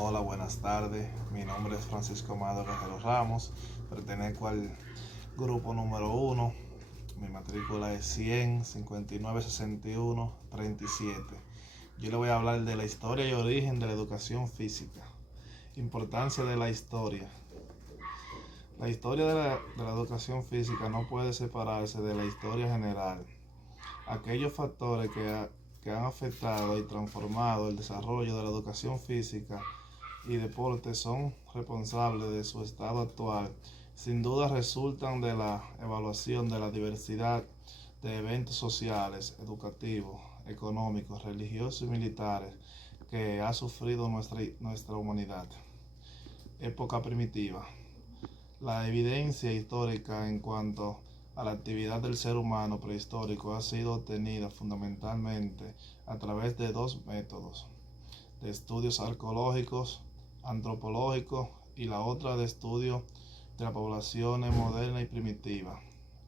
Hola, buenas tardes. Mi nombre es Francisco Amado Guerrero Ramos. Pertenezco al grupo número 1. Mi matrícula es 100-5961-37. Yo le voy a hablar de la historia y origen de la educación física. Importancia de la historia. La historia de la educación física no puede separarse de la historia general. Aquellos factores que han afectado y transformado el desarrollo de la educación física y deporte son responsables de su estado actual. Sin duda resultan de la evaluación de la diversidad de eventos sociales, educativos, económicos, religiosos y militares que ha sufrido nuestra humanidad. Época primitiva. La evidencia histórica en cuanto a la actividad del ser humano prehistórico ha sido obtenida fundamentalmente a través de dos métodos: de estudios arqueológicos, antropológicos, y la otra de estudio de la población moderna y primitiva.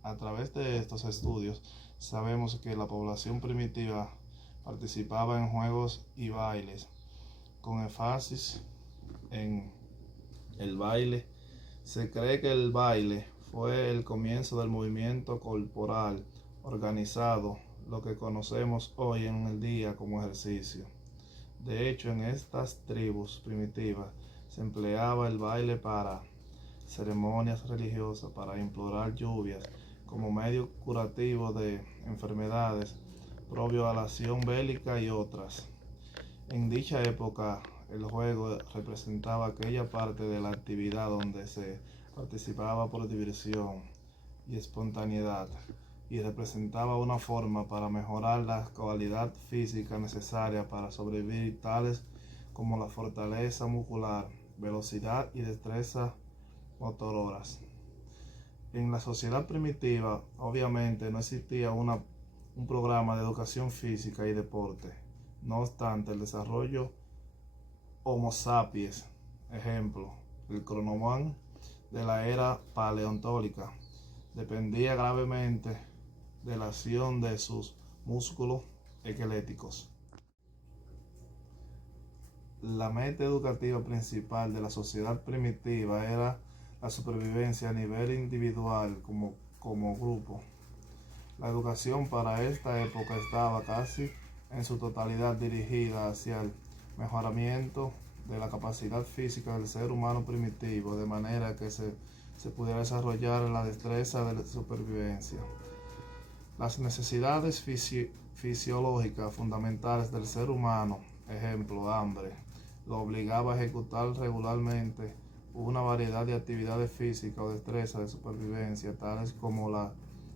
A través de estos estudios sabemos que la población primitiva participaba en juegos y bailes, con énfasis en el baile. Se cree que el baile fue el comienzo del movimiento corporal organizado, lo que conocemos hoy en el día como ejercicio. De hecho, en estas tribus primitivas se empleaba el baile para ceremonias religiosas, para implorar lluvias, como medio curativo de enfermedades, propio a la acción bélica y otras. En dicha época, el juego representaba aquella parte de la actividad donde se participaba por diversión y espontaneidad, y representaba una forma para mejorar la cualidad física necesaria para sobrevivir, tales como la fortaleza muscular, velocidad y destreza motoras. En la sociedad primitiva, obviamente, no existía un programa de educación física y deporte. No obstante, el desarrollo Homo sapiens, ejemplo, el cronomán de la era paleontólica, dependía gravemente de la acción de sus músculos esqueléticos. La meta educativa principal de la sociedad primitiva era la supervivencia a nivel individual como grupo. La educación para esta época estaba casi en su totalidad dirigida hacia el mejoramiento de la capacidad física del ser humano primitivo, de manera que se pudiera desarrollar la destreza de la supervivencia. Las necesidades fisiológicas fundamentales del ser humano, ejemplo, hambre, lo obligaba a ejecutar regularmente una variedad de actividades físicas o destrezas de supervivencia, tales como la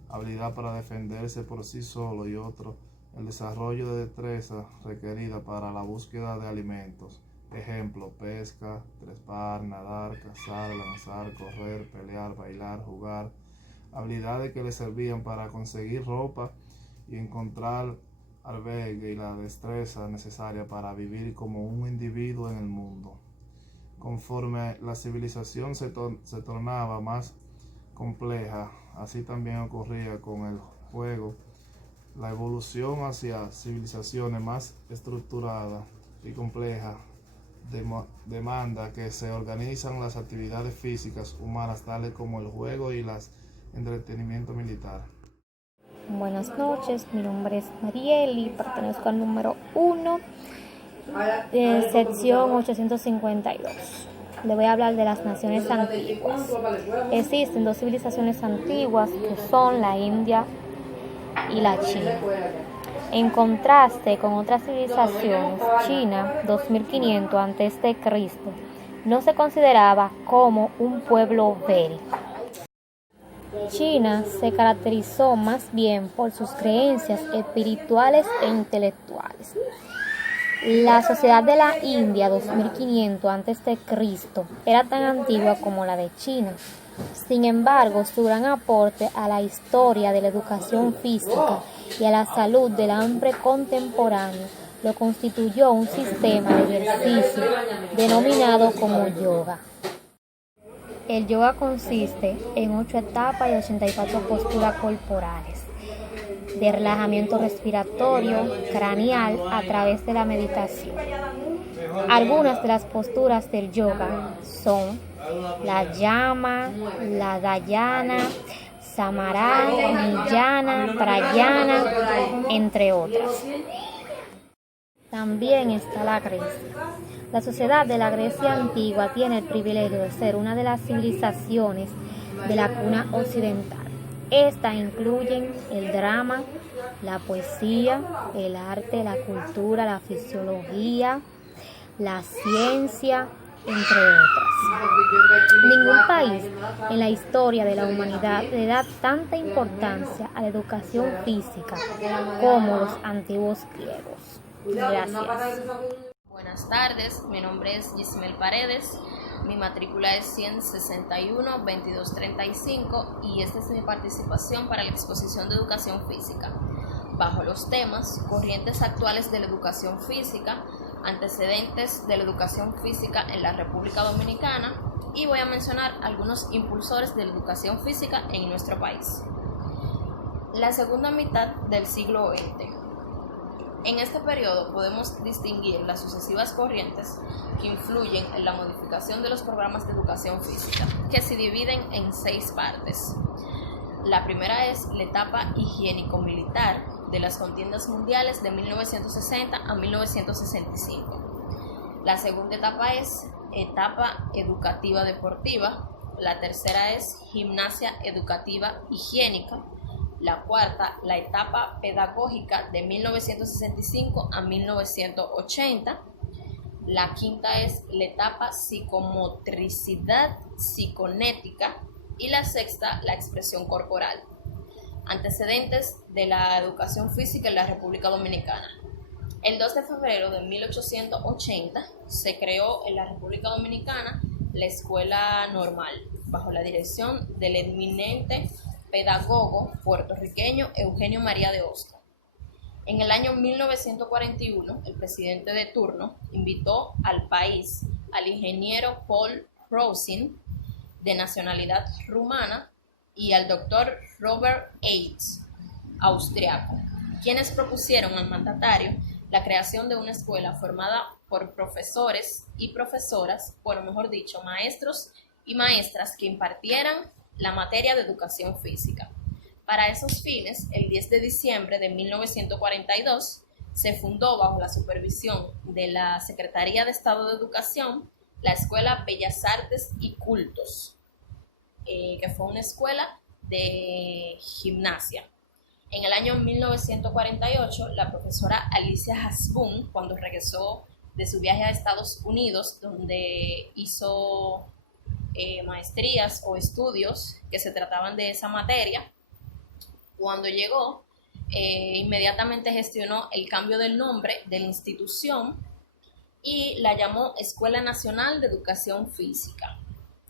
habilidad para defenderse por sí solo y otro, el desarrollo de destreza requerida para la búsqueda de alimentos, ejemplo, pesca, trepar, nadar, cazar, lanzar, correr, pelear, bailar, jugar, habilidades que le servían para conseguir ropa y encontrar albergue, y la destreza necesaria para vivir como un individuo en el mundo. Conforme la civilización se tornaba más compleja, así también ocurría con el juego. La evolución hacia civilizaciones más estructuradas y complejas demanda que se organizan las actividades físicas humanas, tales como el juego y el entretenimiento militar. Buenas noches, mi nombre es Marieli, pertenezco al número 1 de sección 852. Le voy a hablar de las naciones antiguas. Existen dos civilizaciones antiguas que son la India y la China. En contraste con otras civilizaciones, China, 2500 a.C., no se consideraba como un pueblo bélico. China se caracterizó más bien por sus creencias espirituales e intelectuales. La sociedad de la India 2500 a.C. era tan antigua como la de China. Sin embargo, su gran aporte a la historia de la educación física y a la salud del hombre contemporáneo lo constituyó un sistema de ejercicio denominado como yoga. El yoga consiste en 8 etapas y 84 posturas corporales. de relajamiento respiratorio craneal a través de la meditación. Algunas de las posturas del yoga son la yama, la dhyana, samara, niyana, prayana, entre otras. También está la Grecia. La sociedad de la Grecia antigua tiene el privilegio de ser una de las civilizaciones de la cuna occidental. Estas incluyen el drama, la poesía, el arte, la cultura, la fisiología, la ciencia, entre otras. Ningún país en la historia de la humanidad le da tanta importancia a la educación física como los antiguos griegos. Gracias. Buenas tardes, mi nombre es Gismel Paredes, mi matrícula es 161-2235 y esta es mi participación para la exposición de educación física, bajo los temas corrientes actuales de la educación física, antecedentes de la educación física en la República Dominicana y voy a mencionar algunos impulsores de la educación física en nuestro país. La segunda mitad del siglo XX. En este periodo podemos distinguir las sucesivas corrientes que influyen en la modificación de los programas de educación física, que se dividen en 6 partes. La primera es la etapa higiénico-militar de las contiendas mundiales de 1960 a 1965. La segunda etapa es etapa educativa deportiva. La tercera es gimnasia educativa higiénica. La cuarta, la etapa pedagógica de 1965 a 1980. La quinta es la etapa psicomotricidad psiconética. Y la sexta, la expresión corporal. Antecedentes de la educación física en la República Dominicana. El 2 de febrero de 1880 se creó en la República Dominicana la Escuela Normal, bajo la dirección del eminente pedagogo puertorriqueño Eugenio María de Hostos. En el año 1941, el presidente de turno invitó al país al ingeniero Paul Rosin, de nacionalidad rumana, y al doctor Robert Yates, austriaco, quienes propusieron al mandatario la creación de una escuela formada por profesores y profesoras, o mejor dicho, maestros y maestras que impartieran la materia de educación física. Para esos fines, el 10 de diciembre de 1942, se fundó bajo la supervisión de la Secretaría de Estado de Educación la Escuela Bellas Artes y Cultos, que fue una escuela de gimnasia. En el año 1948, la profesora Alicia Hasbun, cuando regresó de su viaje a Estados Unidos, donde hizo maestrías o estudios que se trataban de esa materia, cuando llegó, inmediatamente gestionó el cambio del nombre de la institución y la llamó Escuela Nacional de Educación Física.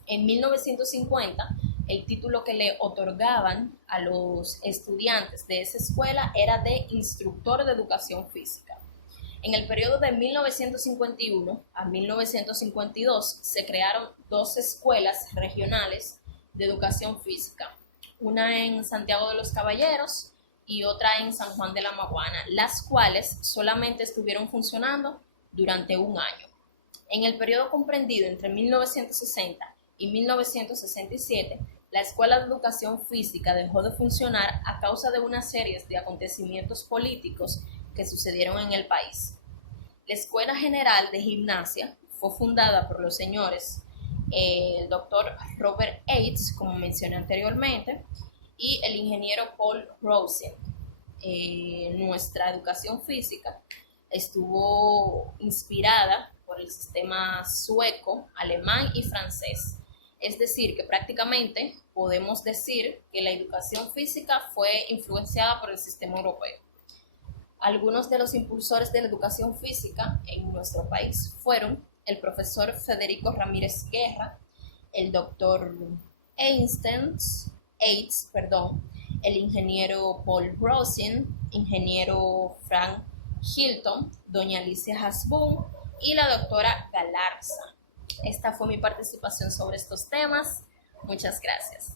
En 1950, el título que le otorgaban a los estudiantes de esa escuela era de instructor de educación física. En el periodo de 1951 a 1952 se crearon 2 escuelas regionales de educación física, una en Santiago de los Caballeros y otra en San Juan de la Maguana, las cuales solamente estuvieron funcionando durante un año. En el periodo comprendido entre 1960 y 1967, la Escuela de Educación Física dejó de funcionar a causa de una serie de acontecimientos políticos que sucedieron en el país. La Escuela General de Gimnasia fue fundada por los señores el doctor Robert Yates, como mencioné anteriormente, y el ingeniero Paul Rosin. Nuestra educación física estuvo inspirada por el sistema sueco, alemán y francés. Es decir, que prácticamente podemos decir que la educación física fue influenciada por el sistema europeo. Algunos de los impulsores de la educación física en nuestro país fueron el profesor Federico Ramírez Guerra, el doctor Yates, el ingeniero Paul Rosin, ingeniero Frank Hilton, doña Alicia Hasbun y la doctora Galarza. Esta fue mi participación sobre estos temas. Muchas gracias.